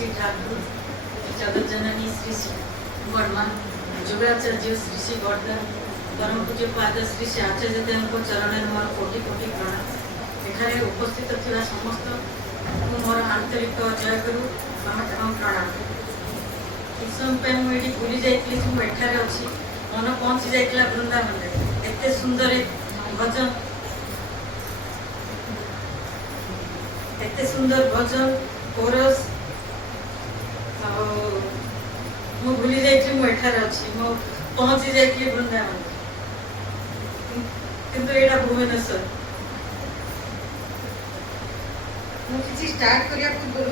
श्री ठाकुर जगत जननी श्री श्री वर्मा जोगाचार्य श्री श्री वर्धन परम पूज्य पाद श्री श्री आचार्य देव चरण मोर कोटि कोटि प्रणाम। एठारे उपस्थित थिबा समस्त मोर आंतरिक जय करू एवं प्रणाम। किस समय मुझे भूली जाइए मुझे अच्छी मन पहुँची जाइला वृंदावन एत सुंदर भजन एत सुंदर भजन कोरस मु भूली जाइए मुझे अच्छी मु पहुँची जाइए वृंदावन किंतु एटा भुवनेश्वर मुझे स्टार्ट करिया पूर्व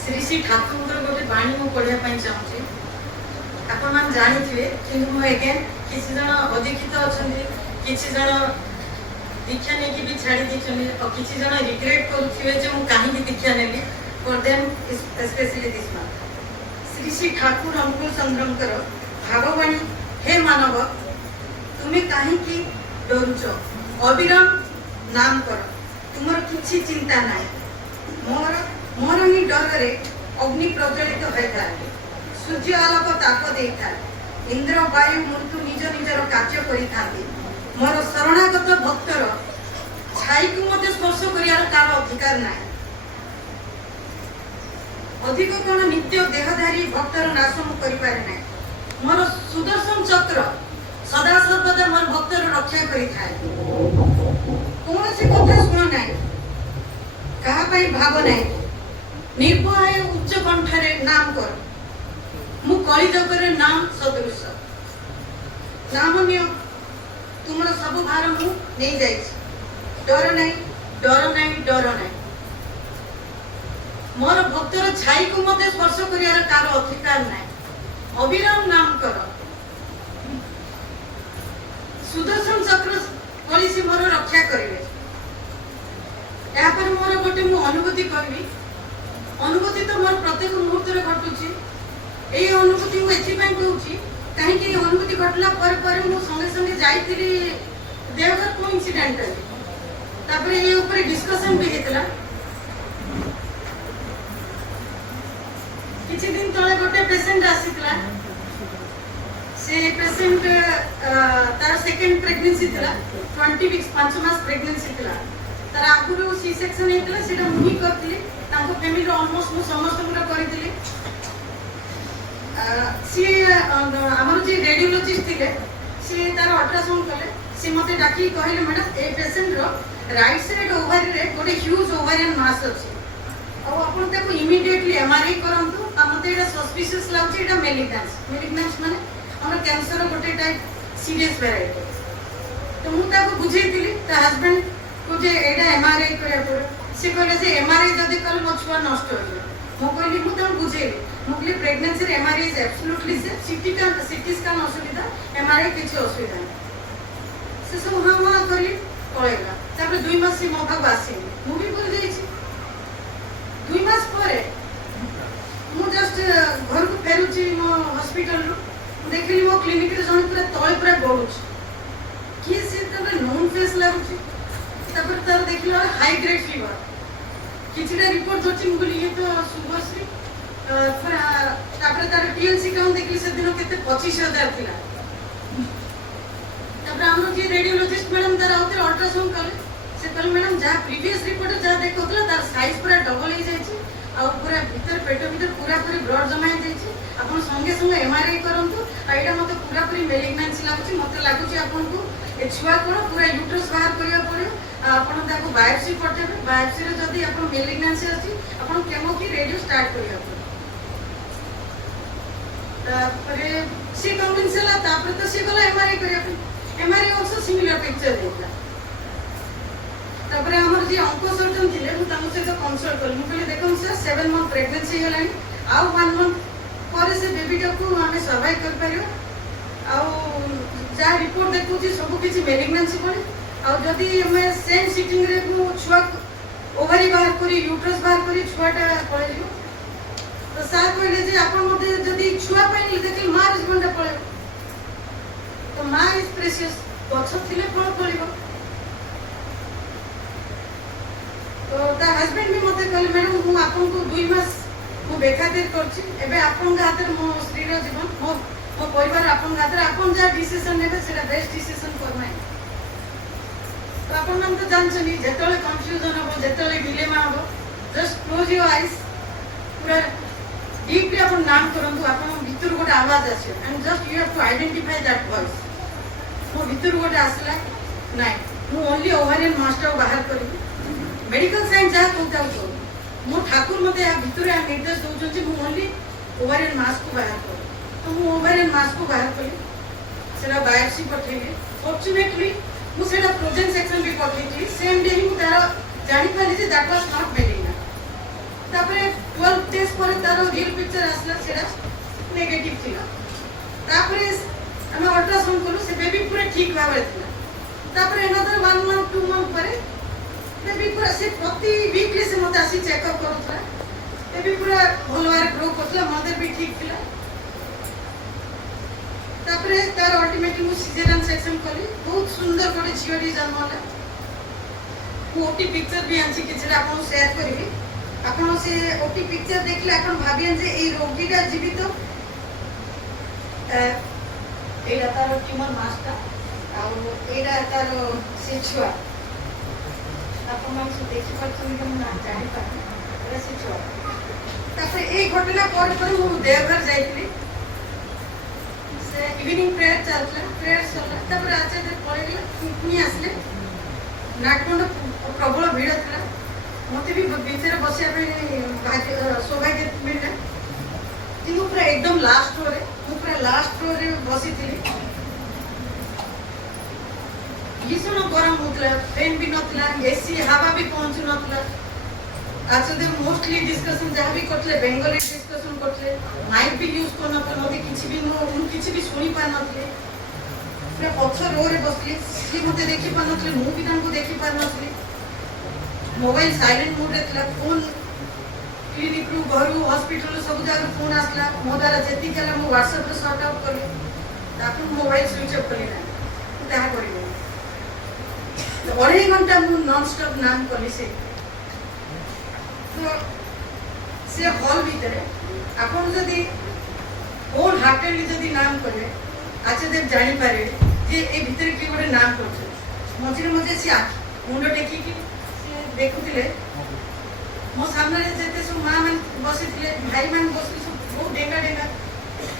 श्री श्री ठाकुर गोटे बाणी मु पढ़ाई चाहूँगी आपण मैंने जानी कि मुझे किसी जन अदीक्षित अच्छा किसी जन दीक्षा नहीं भी छाड़ी देते और किसी जन रिग्रेट करुवे कहीं दीक्षा नेली for them specially this month. Shri Shri Thakur Anukul चंद्रंकर भागवाणी हे मानव तुम्हें कहीं डरुच अविराम नाम कर तुमर किसी चिंता ना मोर मोर ही डर अग्नि प्रज्वलित होता है सूर्य आलोक ताप देता है इंद्र वायु मृत्यु निज निजर कार्य करि मोर शरणागत भक्तर छाई को मत स्पर्श करियार कार अधिकार ना अधिक कौन नित्य देहधारी भक्तर नाश मु करि पारे ना मोर सुदर्शन चक्र सदा सर्वदा मोर भक्तर रक्षा करि थाए कौन से कथा सुन ना कहा पई भाव ना निर्भय उच्च कंठरे नाम कर मु कली जगरे नाम सदृश नाम नियो तुमर सब भार मु नहीं जाई डर नहीं डर नहीं डर नहीं मोर भक्तर छाई को मते स्पर्श करियार कार अधिकार नहीं अविराम नाम कर सुदर्शन चक्र कलिसी मोर रक्षा करिवे या पर मोर गोटे मु अनुभूति करबी अनुभूति तो मोर प्रत्येक मुहूर्त घटुची ये अनुभूति मुझे कहूँ कहीं अनुभूति घटला संगे संगे जाइली देवघर को इंसिडेंटली ये ऊपर डिस्कशन भी होता किछि दिन तले गोटे पेशेंट आसीला से पेशेंट तार सेकंड प्रेगनेंसी थिला 20 वीक्स 5 मास प्रेगनेंसी थिला तार आगुरु सी सेक्शन हेतला सेटा मुही करथिली तांको फैमिली ऑलमोस्ट मु समस्त पूरा करिथिली सी आमर जे रेडियोलॉजिस्ट थिले सी तार अल्ट्रासाउंड कले सी मते डाकी कहले मैडम ए पेशेंट रो राइट साइड ओवरी रे गोटे ह्यूज ओवरियन मास अछि और अपन ताको इमीडिएटली एमआरआई करंतु आ मते एटा सस्पिशियस लागछि एटा मेलिग्नेंस माने हमर कैंसर गोटे टाइप सीरियस वेराइटी तो मु ताको बुझेइतिली ता हस्बैंड को जे एटा एमआरआई करिया पर से कहले जे एमआरआई जदी कल मो छुआ नष्ट हो मो कहली मु ताको बुझेइली मुगली प्रेगनेंसी रे एमआरआई इज एब्सोल्युटली से सिटी स्कैन असुविधा एमआरआई किछि असुविधा नहीं से सब हां हां करी पळेला तापर 2 मास से मो भाग आसी मु भी बोल देई छी 2 मास परे मु जस्ट घर को फेरुची मो हॉस्पिटल रो देखली मो क्लिनिक रे जण पूरा तळे पूरा गडुछ की से तबे नोन फेस लागुची तापर तार देखलो हाई ग्रेड फीवर किछिटा रिपोर्ट होची मु बोली ये तो शुभश्री तार टीएलसी काउंट देखली से दिन केते 25,000 थिला तापर हमरो जे रेडियोलॉजिस्ट मैडम तार आउते अल्ट्रासाउंड कले से कहले मैडम जा प्रीवियस रिपोर्ट जा देखौतला तार साइज पूरा डबल हो जायछि आ पूरा भीतर पेट भीतर पूरा पूरी ब्लड जमा हो जायछि आपण संगे संगे एमआरआई करंतु आ एटा मते पूरा पूरी मेलिग्नेंसी लागुछि मते लागुछि आपन को ए छुआ कोन पूरा यूट्रस बाहर करिया पड़े आपण ताको बायोप्सी पठेबे बायोप्सी रे जदी आपण मेलिग्नेंसी अछि आपण केमो की रेडियो स्टार्ट करिया पड़े तापरे सी कन्विंस हला तापरे तो सी गला एमआरआई करिया एमआरआई आल्सो सिमिलर पिक्चर देता तापरे हमर जे अंको सर्जन थिले मु तामो से कंसल्ट करली मु कहले देखम सर 7 मंथ प्रेगनेंसी हलानी आ 1 मंथ पर से बेबी को हमें सर्वाइव कर पारियो आ जा रिपोर्ट देखु छी सब किछि मेलिग्नेंसी पड़े आ जदी हमें सेम सिटिंग रे को छुआ ओवरी बाहर करी यूट्रस बाहर करी छुआटा पळेलियो तो सार कहले जे आपण मते जदी छुआ पाइले देखि मां हस्बैंड पळे तो मां इज प्रेशियस गछ थिले फल फलिबो କହିଲେ ମ୍ୟାଡ଼ାମ୍ ମୁଁ ଆପଣଙ୍କୁ 2 ମାସ ମୁଁ ବେଖାତିର କରୁଛି, ଏବେ ଆପଣଙ୍କ ହାତରେ ମୋ ସ୍ତ୍ରୀର ଜୀବନ, ମୋ ପରିବାର ଆପଣଙ୍କ ହାତରେ, ଆପଣ ଯାହା ଡିସିସନ୍ ନେବେ ସେଟା ବେଷ୍ଟ ଡିସିସନ୍ କରନାହିଁ। ତ ଆପଣମାନେ ତ ଜାଣିଛନ୍ତି ଯେତେବେଳେ କନଫ୍ୟୁଜନ୍ ହେବ, ଯେତେବେଳେ ଡିଲେମା ହେବ, ଜଷ୍ଟ କ୍ଲୋଜ୍ ୟୋର ଆଇଜ୍, ପୁରା ଡିପ୍ଲି ଆପଣ ନାମ କରନ୍ତୁ, ଆପଣଙ୍କ ଭିତରୁ ଗୋଟେ ଆୱାଜ ଆସିବ and just you have to identify that voice. ମୋ ଭିତରୁ ଗୋଟେ ଆସିଲା, ନାଇଁ ମୁଁ ଓନ୍ଲି ଓଭାରିଆନ୍ ମାସଟାକୁ ବାହାର କରିବି, ମେଡିକାଲ ସାଇନ୍ସ ଯାହା କହୁଥାଉ କହୁ, ମୋ ଠାକୁର ମୋତେ ଏହା ଭିତରେ ନିର୍ଦ୍ଦେଶ ଦେଉଛନ୍ତି ମୁଁ ଓନ୍ଲି ଓଭାରିଆନ୍ ମାସକୁ ବାହାର କରୁ। ତ ମୁଁ ଓଭାରିଆନ୍ ମାସକୁ ବାହାର କଲି, ସେଟା ବାୟୋପ୍ସି ପଠେଇଲି। ଫର୍ଚୁନେଟଲି ମୁଁ ସେଟା ପ୍ରୋଜେନ୍ ସେକ୍ସନ୍ ବି ପଠେଇଥିଲି, ସେମ୍ ଡେ ହିଁ ମୁଁ ତାର ଜାଣିପାରିଲି ଯେ ଦ୍ୟାଟ୍ ୱାଜ୍ ନଟ୍ ମେଲିନା। ତାପରେ 12 ଡେଜ୍ ପରେ ତାର ରିଅଲ୍ ପିକ୍ଚର ଆସିଲା, ସେଟା ନେଗେଟିଭ ଥିଲା। ତାପରେ ଆମେ ଅଲ୍ଟ୍ରାସାଉଣ୍ଡ କଲୁ, ସେ ବେବି ପୁରା ଠିକ୍ ଭାବରେ ଥିଲା। ତାପରେ ଏନଦର 1 month 2 month ପରେ ବେବି ପୁରା ସେ ପ୍ରତି ୱିକ୍ଲି ସେ ମୋତେ ଆସି ଚେକଅପ୍ କରୁଥିଲା, ବେବି ପୁରା ଭଲ ଭାବରେ ଗ୍ରୋ କରୁଥିଲା, ମଦର ବି ଠିକ୍ ଥିଲା। ତାପରେ ତାର ଅଲ୍ଟିମେଟଲି ମୁଁ ସିଜେରିଆନ୍ ସେକ୍ସନ୍ କଲି, ବହୁତ ସୁନ୍ଦର ଗୋଟେ ଝିଅଟି ଜନ୍ମ ହେଲା। ମୁଁ ଓଟି ପିକ୍ଚର ବି ଆଣିଛି, କିଛିଟା ଆପଣଙ୍କୁ ସେୟାର କରିବି। ଆପଣ ସେ ଓଟି ପିକ୍ଚର ଦେଖିଲେ ଆପଣ ଭାବିବେ ଯେ ଏଇ ରୋଗୀଟା ଜୀବିତ। ଏଇଟା ତାର ଟ୍ୟୁମର ମାସଟା, ଆଉ ଏଇଟା ତାର ସେ ଛୁଆ, ଆପଣମାନେ ସବୁ ଦେଖିପାରୁଛନ୍ତି କି ମୁଁ ଜାଣିପାରୁନି, ଏଇଟା ସେ ଛୁଆ। ତାପରେ ଏଇ ଘଟଣା ପରେ ପରେ ମୁଁ ଦେଓଘର ଯାଇଥିଲି, ସେ ଇଭିନିଂ ପ୍ରେୟାର ଚାଲିଥିଲା, ପ୍ରେୟାର ସରିଲା, ତାପରେ ଆଚାର୍ଯ୍ୟ ପଳେଇଗଲା, ପୁଣି ଆସିଲେ। ନାଟମଣ୍ଡ ପ୍ରବଳ ଭିଡ଼ ଥିଲା, ମୋତେ ବି ଭିତରେ ବସିବା ପାଇଁ ସୌଭାଗ୍ୟ ମିଳିଲା, କିନ୍ତୁ ପୁରା ଏକଦମ ଲାଷ୍ଟ ରୋରେ, ମୁଁ ପୁରା ଲାଷ୍ଟ ରୋରେ ବସିଥିଲି। ଭୀଷଣ ଗରମ ହଉଥିଲା, ଫ୍ୟାନ୍ ବି ନଥିଲା, ଏସି ହାୱା ବି ପହଞ୍ଚୁ ନଥିଲା। ଆଚାର୍ଯ୍ୟ ମୋଷ୍ଟଲି ଡିସ୍କସନ୍ ଯାହା ବି କରୁଥିଲେ ବେଙ୍ଗଲୀ ଡିସ୍କସନ୍ କରୁଥିଲେ, ମାଇକ୍ ବି ୟୁଜ୍ କରୁନଥିଲେ, ମୋତେ କିଛି ବି ମୁଁ କିଛି ବି ଶୁଣି ପାରିନଥିଲି। ପୁରା ପଛ ରୋରେ ବସିଲି, ସିଏ ମୋତେ ଦେଖିପାରୁନଥିଲେ, ମୁଁ ବି ତାଙ୍କୁ ଦେଖିପାରୁନଥିଲି। ମୋବାଇଲ ସାଇଲେଣ୍ଟ ମୋଡରେ ଥିଲା, ଫୋନ୍ କ୍ଲିନିକ୍ରୁ ଘରୁ ହସ୍ପିଟାଲରୁ ସବୁ ଜାଗାରୁ ଫୋନ୍ ଆସିଲା, ମୋ ଦ୍ୱାରା ଯେତିକି ହେଲା ମୁଁ ହ୍ୱାଟ୍ସଆପ୍ରେ ସର୍ଟ ଆଉଟ୍ କଲି। ତାପରେ ମୋବାଇଲ ସୁଇଚ୍ ଅଫ୍ କଲି ନାହିଁ, ମୁଁ ତାହା କରିବିନି। 2.5 ଘଣ୍ଟା ମୁଁ ନନ୍ଷ୍ଟପ୍ ନାମ କଲି। ସେ ହଲ୍ ଭିତରେ ଆପଣ ଯଦି ହୋଲ୍ ହାର୍ଟେଡଲି ଯଦି ନାମ କଲେ, ଆଚାର୍ଯ୍ୟ ଜାଣିପାରିବେ ଯେ ଏ ଭିତରେ କିଏ ଗୋଟେ ନାମ କରୁଛନ୍ତି। ମଝିରେ ମଝିରେ ସେ ମୁଣ୍ଡ ଟେକିକି ସେ ଦେଖୁଥିଲେ। ମୋ ସାମ୍ନାରେ ଯେତେ ସବୁ ମା ମାନେ ବସିଥିଲେ, ଭାଇମାନେ ବସିଥିଲେ, ସବୁ ବହୁତ ଡେଙ୍ଗା ଡେଙ୍ଗା,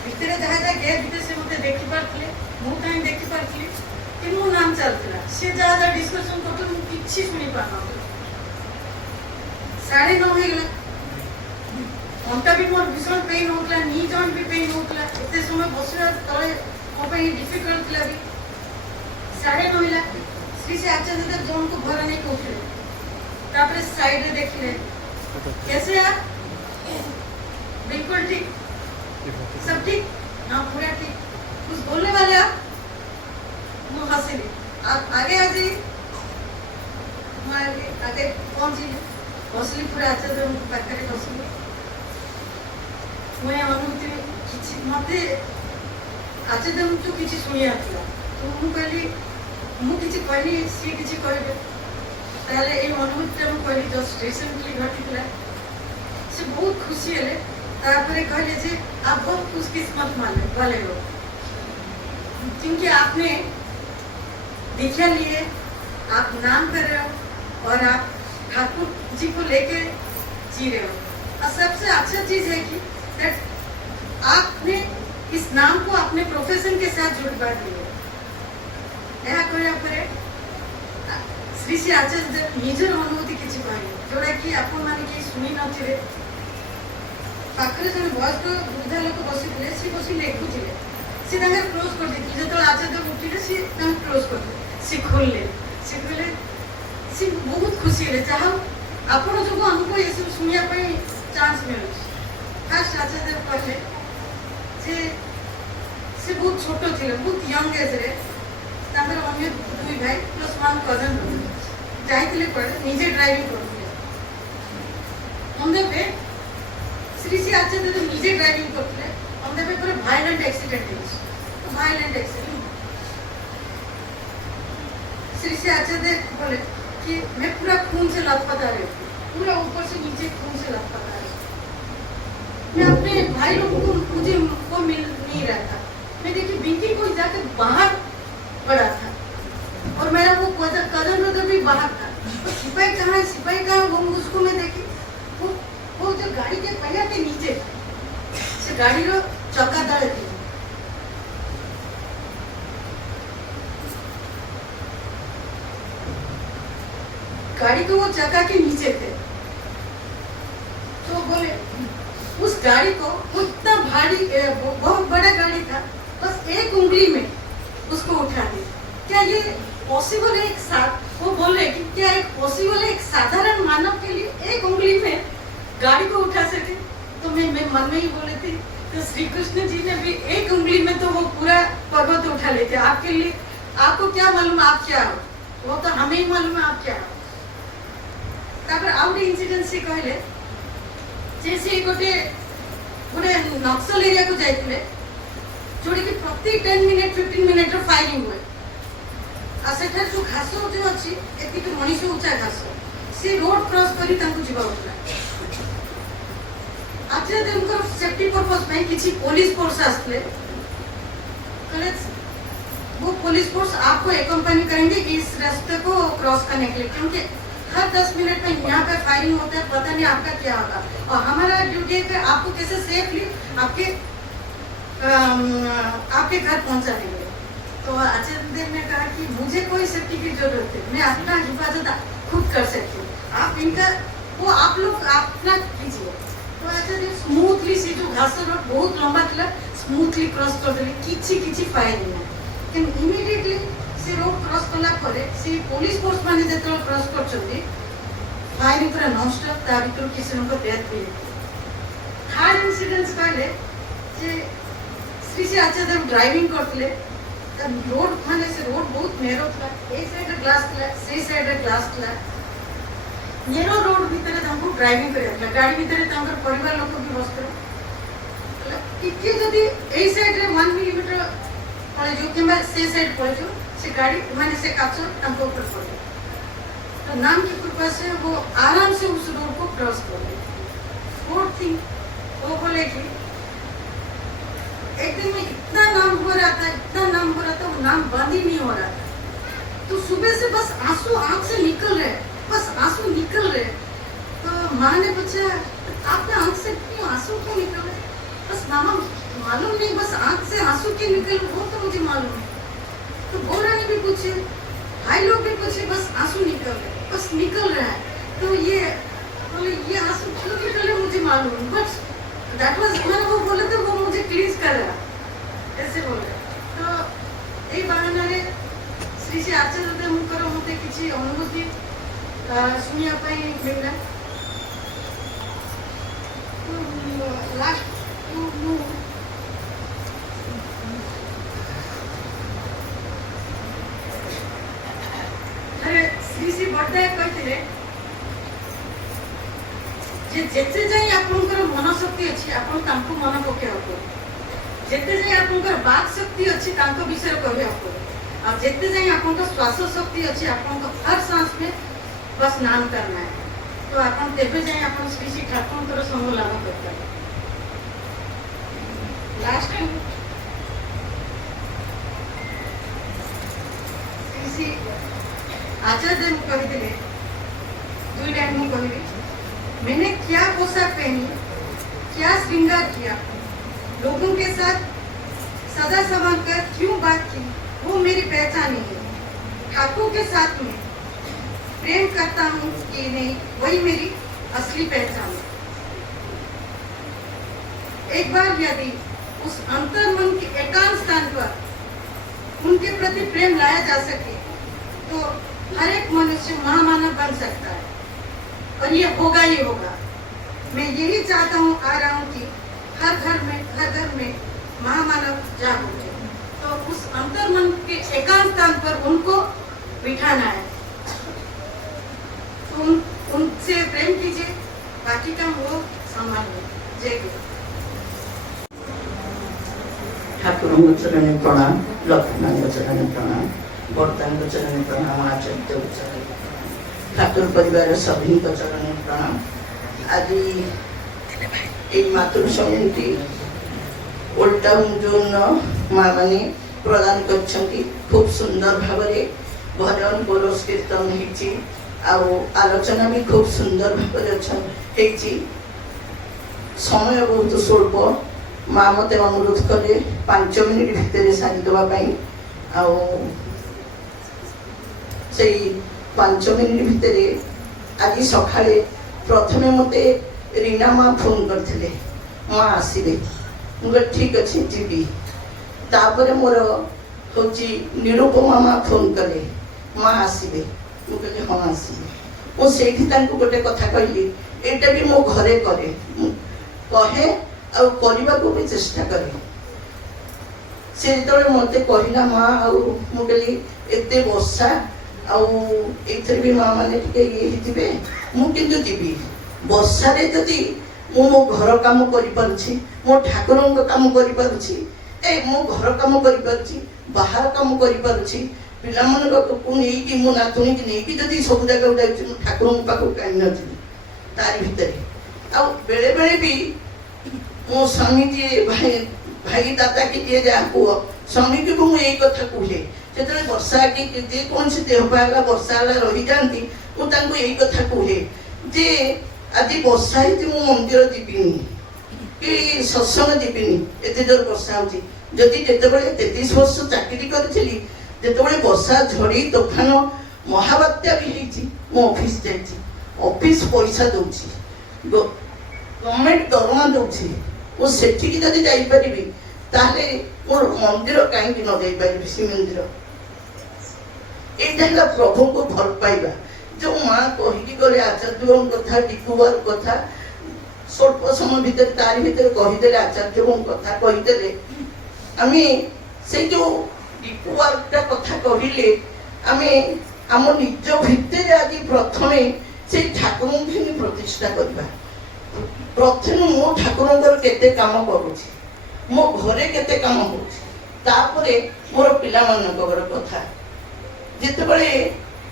ଭିତରେ ଯାହା ଯାହା ଗେଟ୍ ଭିତରେ ସେ ମୋତେ ଦେଖିପାରୁଥିଲେ, ମୁଁ କାହିଁ ଦେଖିପାରୁଥିଲି, କିନ୍ତୁ ମୋ ନାମ ଚାଲୁଥିଲା। ସେ ଯାହା ଯାହା ଡିସ୍କସନ୍ କରୁଥିଲେ ମୁଁ କିଛି ଶୁଣି ପାରୁନଥିଲି। 9:30 ହେଇଗଲା, ଅଣ୍ଟା ବି ମୋର ଭୀଷଣ ପେନ୍ ହେଉଥିଲା, ନି ଜଏଣ୍ଟ ବି ପେନ୍ ହେଉଥିଲା, ଏତେ ସମୟ ବସିବା ତଳେ ମୋ ପାଇଁ ଡିଫିକଲ୍ଟ ଥିଲା ବି। 9:30 ହେଲା, ଶ୍ରୀ ସେ ଆଚାର୍ଯ୍ୟ ଜଣକୁ ଘର ନେଇକି ଉଠିଲେ, ତାପରେ ସାଇଡରେ ଦେଖିଲେ, कैसे आप? बिल्कुल ठीक, सब ठीक? हाँ पूरा ठीक। कुछ बोलने वाले आप? मैं हंसली, आप आगे आ जाइए। मैं आगे पहुंची, हंसली, पूरा आचार्य उनको पाखरे हंसली। मैं अनुमति किसी मते आचार्य तो किसी शुणी आसला, तो मुझे कहली मु किसी कहनी, सी किसी कहबे, ताले ए अनुमति मु कहली जस्ट रिसेंटली घटिला। से बहुत खुशी हेले, तापरे कहले जे आप बहुत खुशकिस्मत वाले हो, क्योंकि आपने दीक्षा लिए, आप नाम कर रहे हो और आप ठाकुर जी को लेके जी रहे हो। और सबसे अच्छा चीज है कि आपने इस नाम को अपने प्रोफेशन के साथ जुड़वा दिए। यह कहया परे श्री श्री आचार्य निजर अनुभूति किसी कहले, जोड़ा कि आपण माने कि सुनी नथिले। पाखरे जन वयस्क वृद्धा लोक बसिले, सी बसी लेखुले, सी तांगर क्लोज कर देथि। जतो आचार्य उठिले सी तांग क्लोज कर दे, सी खोलले, सी बहुत खुशी हेले। चाहो आपण जो हमको ये सब सुनिया पे चांस मिलु। फास्ट आचार्य कहले से बहुत छोट थिले, बहुत यंग एज रे, तांगर अन्य 2 भाई प्लस 1 कजन जाइतिले पड़े, निजे ड्राइविंग करथिले। On the way Shri Shri Acharya जो निजे ड्राइविंग करथिले, ऑन द वे पूरा violent accident his, violent accident. Shri Shri Acharya बोले कि मैं पूरा खून से लथपथ आ रही हूँ, पूरा ऊपर से नीचे खून से लथपथा है। मैं अपने भाई लोगों को मुझे को मिल नहीं रहा था। मैं देखी बिंकी को जाकर बाहर पड़ा था और मेरा वो कजन ब्रदर भी बाहर था। तो सिपाही कहाँ है, सिपाही कहाँ, वो उसको मैं देखी वो जो गाड़ी के पहिया के नीचे से गाड़ी रो चक्का तले थी। गाड़ी को वो चक्का के नीचे थे। तो बोले उस गाड़ी को उतना भारी बहुत बड़ा गाड़ी था, बस एक उंगली में उसको उठा दिया। क्या ये पॉसिबल है? एक साथ वो बोल रहे कि क्या एक पॉसिबल है एक साधारण मानव के लिए एक उंगली में गाड़ी को उठा सके? तो मैं मन में ही बोले थी तो श्री कृष्ण जी ने भी एक उंगली में तो वो पूरा पर्वत उठा लेते। आपके लिए आपको क्या मालूम आप क्या हो, वो तो हमें ही मालूम है आप क्या हो। तापर आउट इंसिडेंट से कहले जैसे गोटे गोटे नक्सल एरिया को जाइतिले जोड़ी कि प्रति 10 मिनिट 15 मिनिट फायरिंग हुए। आ सेठा जो घास जो अच्छी एति मनीष उच्चा घास से रोड क्रॉस करी तांको जीवा होतला। आज उनकर सेफ्टी पर्पस में किसी पुलिस फोर्स आसले कहले वो पुलिस फोर्स आपको एकम्पनी करेंगे इस रास्ते को क्रॉस करने के लिए, क्योंकि हर 10 मिनट में यहाँ पे फायरिंग होता है, पता नहीं आपका क्या होगा। और हमारा ड्यूटी है कि आपको कैसे सेफली आपके घर पहुँचा देंगे। तो आचार्य ने कहा कि मुझे कोई सेफ्टी की जरूरत है, मैं अपना हिफाजत खुद कर सकती हूँ, आप इनका वो आप लोग अपना कीजिए। तो आचार्य स्मूथली से जो घास रोड बहुत लंबा था स्मूथली क्रॉस कर देले, किछि फायरिंग है। लेकिन इमीडिएटली से रोड क्रॉस कला परे से पुलिस फोर्स माने जेतल क्रॉस करछथि फायरिंग पूरा नॉन स्टॉप ता भीतर किसी को डेथ भी। थर्ड इंसिडेंट्स कहले जे श्री श्री आचार्य ड्राइविंग करतले रोड माने से रोड बहुत नेरो था, एक साइड ग्लास था से साइड ग्लास था। नेरो रोड भीतर हमको ड्राइविंग करे गाड़ी भीतर तांकर परिवार लोग भी बसते टिके जदी ए साइड रे 1 मिलीमीटर पळे जो किबा से साइड पळे जो से गाड़ी माने से काचो तांको ऊपर पड़े। तो नाम की कृपा से वो आराम से उस रोड को क्रॉस कर गए। फोर्थ थिंग वो बोले कि एक दिन में इतना नाम हो रहा था वो नाम बंद ही नहीं हो रहा था। तो सुबह से बस आंसू आंख से निकल रहे, बस आंसू निकल रहे। तो माँ ने पूछा आपके आंख से क्यों आंसू क्यों निकल रहे? बस मामा मालूम नहीं, बस आंख से आंसू क्यों निकल वो तो मुझे मालूम है। तो बोरा ने भी पूछे, भाई लोग भी पूछे, बस आंसू निकल रहे, बस निकल रहा है। तो ये बोले ये आंसू क्यों निकल रहे मुझे मालूम है, बट दैट वाज मैंने वो बोले तो वो मुझे क्लीज कर रहा ऐसे बोले। तो ये बहाना रे श्री श्री आचार्य मुखर मते किसी अनुभूति सुनिया पाई मिलला। तो लास्ट श्री श्री बड़दाय कहते जेते जाई आपनकर मन शक्ति अछि आपन तांको मन पकेवा को, जेते जाई आपनकर बाक शक्ति अछि तांको विषय कहबे को, और जेते जाई आपनकर श्वास शक्ति अछि आपनको हर सांस में बस नाम करना है। तो आपन तेबे जाई आपन श्री श्री ठाकुरकर संग लाभ करता। लास्ट श्री श्री आचार्य ने कहते दुई लाइन में कहली मैंने क्या पोशाक पहनी, क्या श्रृंगार किया, लोगों के साथ सदा संवाद कर क्यों बात की, वो मेरी पहचान नहीं है। ठाकुर के साथ में प्रेम करता हूँ कि नहीं वही मेरी असली पहचान है। एक बार यदि उस अंतर्मन के एकांत स्थान पर उनके प्रति प्रेम लाया जा सके तो हर एक मनुष्य महामानव बन सकता है, और ये होगा ही होगा। मैं यही चाहता हूँ आ रहा हूँ कि हर घर में महामानव जागरूक है। तो उस अंतर्मन के एकांत स्थान पर उनको बिठाना है। तो उनसे प्रेम कीजिए, बाकी का वो संभालिए। जय गुरु। ठाकुर चरण प्रणाम, लक्ष्मण चरण प्रणाम, बर्तन चरण प्रणाम, आचार्य चरण प्रणाम। ठाकुर परिवार सभी चरण प्रणाम। आज ये मातृ समिति ओल्ड टाउन जोन माँ मैंने प्रदान कर खूब सुंदर भाव भजन बोरस कीर्तन आलोचना भी खूब सुंदर भाव समय बहुत स्वल्प माँ मत अनुरोध कले 5 मिनिट भितर सारीदेवाई से 5 मिनिट भितर आज सका प्रथमे मत रीना माँ फोन करते माँ आसवे मुझे ठीक अच्छे जीवी तापर मोर हूँ निरुपमा माँ फोन कले माँ आसवे मुझे हाँ आसवे मुझे गोटे कथा कहली एटा भी मो घरे करे कहे आ करने को भी चेष्टा करे से जो मत कहला माँ आली एत वर्षा आर भी माँ मैंने ये मुझे जीवी वर्षा जदि मो घर कम कर मो ठाकुर कम कर मो घर कम कर बाहर कम कर पिला नहीं मो नातुणी की नहीं जदि सब जगह जाऊँ ठाकुर पाक कहीं नी तारी भितर आ बेले बेले भी मो स्वामी जी भाई दादा की जी जहाँ पुओ स्वामी की भी मुझे कथा कहे से वर्षा की कौन से देह पाला वर्षा रही जाती मुझे यही कथा कहे जे आज वर्षा है मु मंदिर जीविनी कि सत्संग जीविनी एत जोर वर्षा होती जिते 33 वर्ष चाकरी करी जिते वर्षा झड़ी तोफान महाबात्या भी होती मो ऑफिस जाइए ऑफिस पैसा दूसरी गवर्नमेंट दरमा दूसरी मुझे जदि जापरि ताले मोर मंदिर कहीं न जापरि श्री मंदिर यहाँ प्रभु को भल पाइबा जो माँ कहीकि गले आचार्य कथा टिकुआर कथा स्वल्प समय भितर तारी भितर कहीदे आचार्य कथा कहीदे आम से जो टिकुआर कथा कहले आम आम निज भितर आज प्रथमे से ठाकुर प्रतिष्ठा करवा प्रथम मो ठाकुर केते काम करुछि मो घरे केते काम होछि मोर पिला मानकर कथा जितेबाला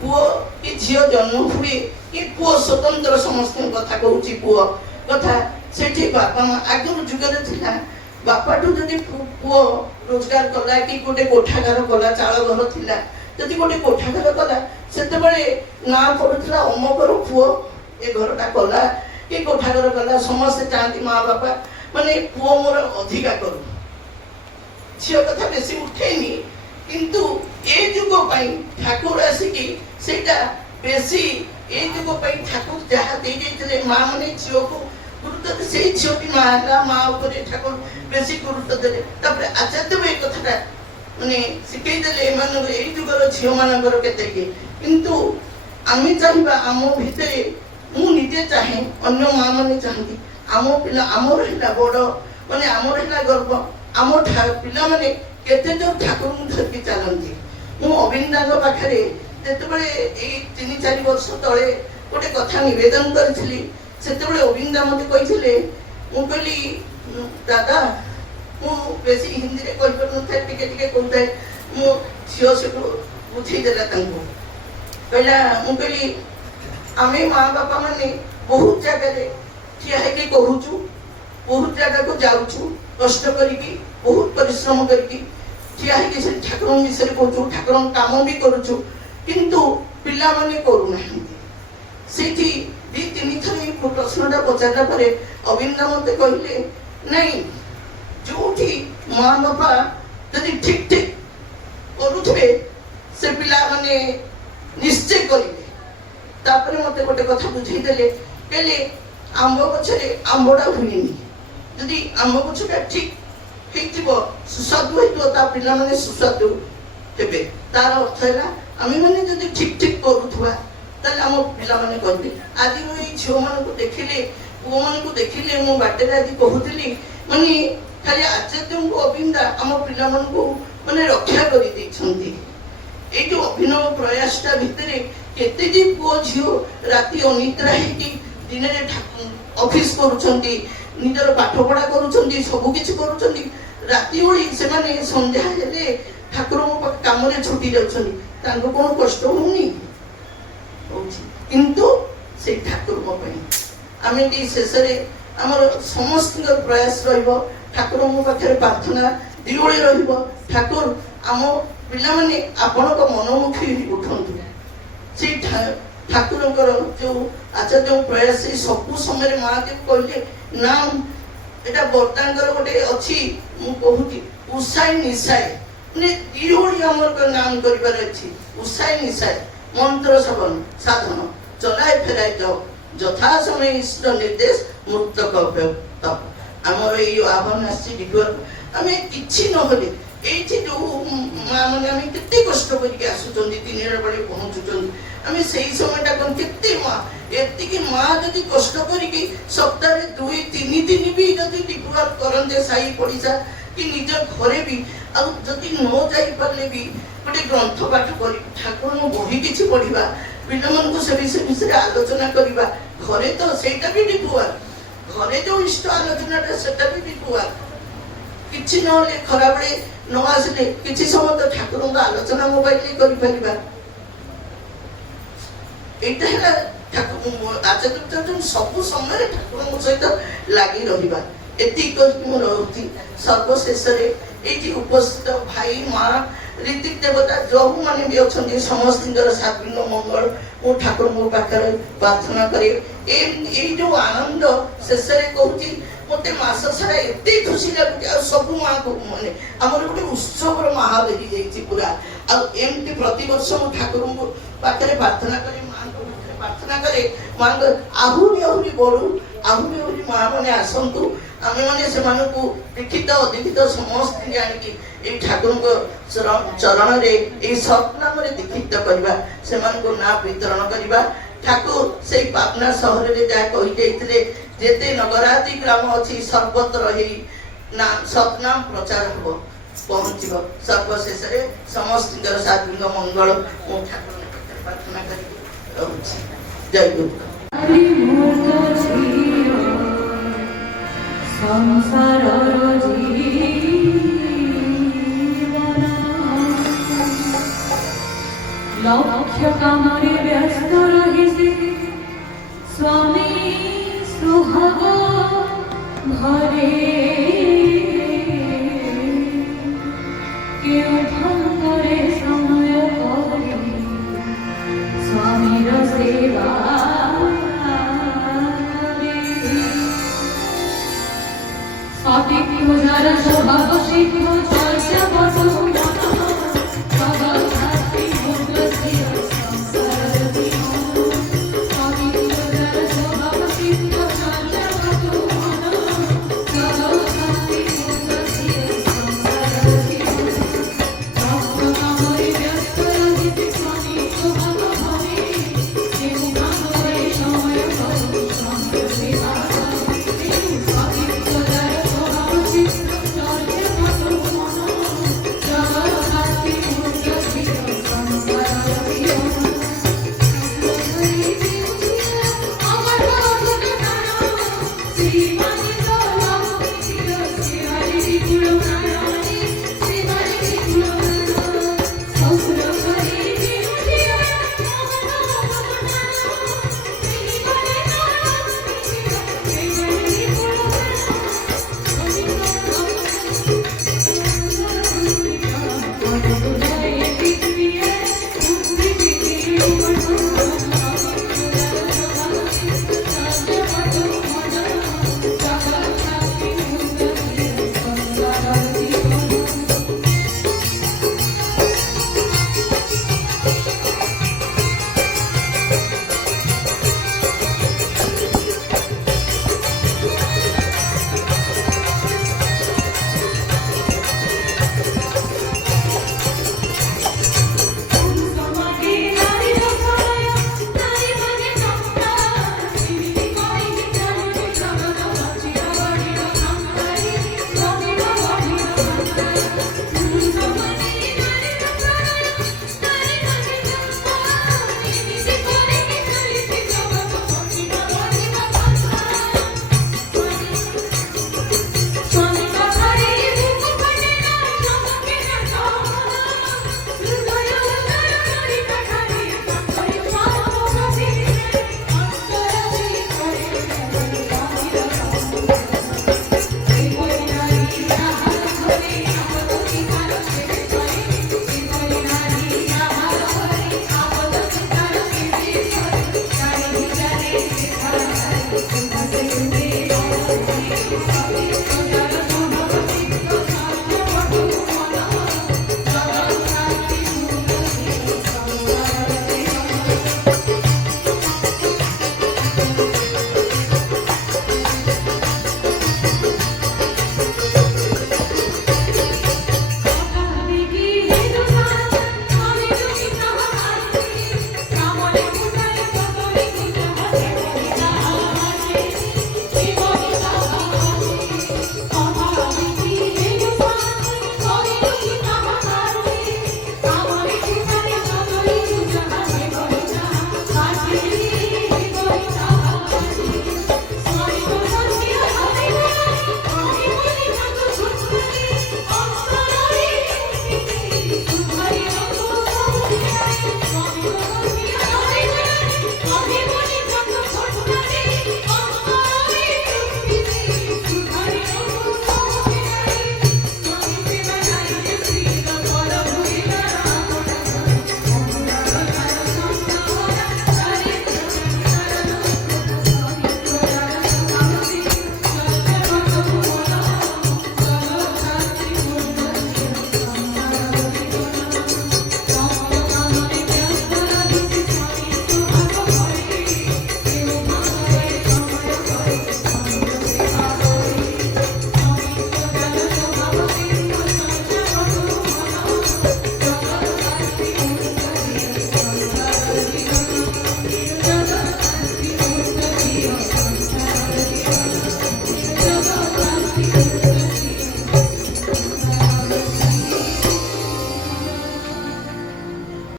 पुओ कि झी जन्म हुए कि पुओ स्वतंत्र समस्त कथा कहूँ पुओ कथा से बापा माँ आगुरी जुगरे थिला बापाठू जदि पुओ रोजगार कला कि गोटे कोठाघर कला चाल घर थिला जदि गोटे कोठाघर कला से ना पड़ूला अमकर पुओ ए घरटा कला कि कोठाघर कला समस्ते चाहती माँ बापा माने पुओ मोर अधिका करू झील कथा बेसी उठेनी किंतु ए जुग ठाकुर आसिकी सेटा बेसी ए जुग ठाकुर जहाँ दे जाइए माँ मैंने झील को गुरुत्व से झील माँ माँ ठाकुर बेसी गुरुत्व देले आचार्य भी कथा माने शिखेदेले यही जुगर झील मानकर केते किंतु आम चाहिए आम भितर मुझे चाहे अन्य माँ मैंने चाहती आम पिला आमर है बड़ माने आमर है गर्व आम पिला माने केते जो ठाकुर धरकी चलती मु अविंदा पाखे जितेबाला 3-4 वर्ष तले गोटे कथा नवेदन करी से अविंदा मत कही मुझे दादा मुझे हिंदी में कहीपर ना टे कहता मो झील से बुझेदेला कहला मुझे आम माँ बापा मैंने बहुत जगह ठिया कहूँ बहुत जगह को जाऊँ कष्ट करके बहुत परिश्रम करके ठिया से ठाकुर विषय कहूँ ठाकुर काम भी करुचु किंतु पिला माने करूना से 2-3 थर प्रश्नटा पचारा पर अविंदा मत कहले नहीं जो माँ बापा जदि ठीक ठीक करुवे से पिला माने निश्चय करेंगे मत गोटे कथा बुझेदेले कहले आंब गछरे आंबड़ा हुएनी जदि आंब गछटा ठीक सुस्वादु होता पिला माने सुस्वादु हेबे तार अर्थ है आम मैंने जब ठीक ठीक करुवा आम पिला माने कहते आज मुझे झील मान देखिले पुओ मान देखिले मो बाटे आज कहूली माने खाली आचार्य को अविंदा आम पिला माने रक्षा कर जो अभिनव प्रयासटा भितर केते जे पुओ झील राति अनिद्रा है दिन ऑफिस करुछंती निजर पाठपढ़ा करुछंती सब किछि करुछंती राति ओली से माने संध्या हेले ठाकुर काम छुटी जाउछंती तांको कोन कष्ट होउनी होउछि किंतु से ठाकुर आम शेष आमर समस्त प्रयास ठाकुर पाखे प्रार्थना दिओली ठाकुर आम पिला माने आपण मनमुखी उठंतु से ठाकुर जो आचार्य प्रयास सबू समय माँ के कहले नाम एटा बर्तांकर गोटे अच्छी मुझे उषाई निशाए माने दिओली आमर नाम करिबार अछि उषाई निशाए मंत्र सवन साधन चलाए फेराई जाओ यथा समय इष्ट निर्देश मुक्त कव्य तप आमर ये आह्वान आमे किछि नहले एठी जो मां माने आमे केते कष्ट करके आसुचंदी तीन बड़े पहुंचुचंदी आमे सेही समयटा कोन केते मां एति कि मां जदि कष्ट करके सप्ताह रे 2-3 दिन भी जदि डिपुआर करंते साई पड़िसा कि निज घरे भी आ जदि न जाई परले भी गोटे ग्रंथ पाठ करी ठाकुर बही किछि पढ़िबा पिला मन को से विषय आलोचना करिबा घरे तो सेटा भी डिपुआर घरे जो इष्ट आलोचनाटा सेटा भी डिपुआर किछि नले खराबळे न आसले किछि समय तो ठाकुर आलोचना मोबाइल करि परिबा एटा है ठाकुर आचार्य सब समय ठाकुर सहित लागी रहिबा एति कहि मोर होती सर्वशेष रे एठी उपस्थित भाई मां ऋतिक देवता जो माने भी अछंती समस्त सात्विक मंगल मो ठाकुर मो पाखरे प्रार्थना करे ए जो आनंद शेष रे कहूची मते मास सारा एते खुशी लागुची आ सब मां को माने हमर गोटे उत्सव रो महाबेरी जाईची पूरा आ एमती प्रति वर्ष मो ठाकुर मो पाखरे प्रार्थना करे मां को प्रार्थना करे मां आहुरी आहुरी बडू आहुरी आहुरी मां माने आसंतु आमे माने से मानु को लिखित अधिकित समस्त जानि कि ए ठाकुर को चरण रे ए सपना रे दीक्षित करबा से मान को ना वितरण करबा ठाकुर से पाटना शहर रे जा कहि जाइतले जेते नगराती ग्राम अछि सर्वत्र हे नाम सतनाम प्रचार हो पहुंचबो सर्वशेष रे समस्त सात्विक मंगल ओ ठाकुर ने प्रार्थना करी रहउछि जय गुरु संसार लक्ष्य कामरे व्यस्त रहिसे स्वामी सुहाग भरे